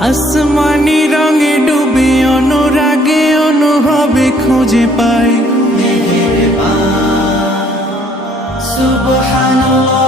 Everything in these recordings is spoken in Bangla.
আসমানি রঙে ডুবে অনুরাগে অনুভবে খুঁজে পাই। সুবহানাল্লাহ।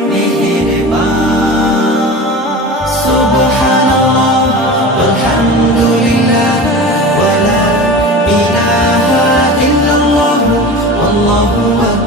Allahu Akbar.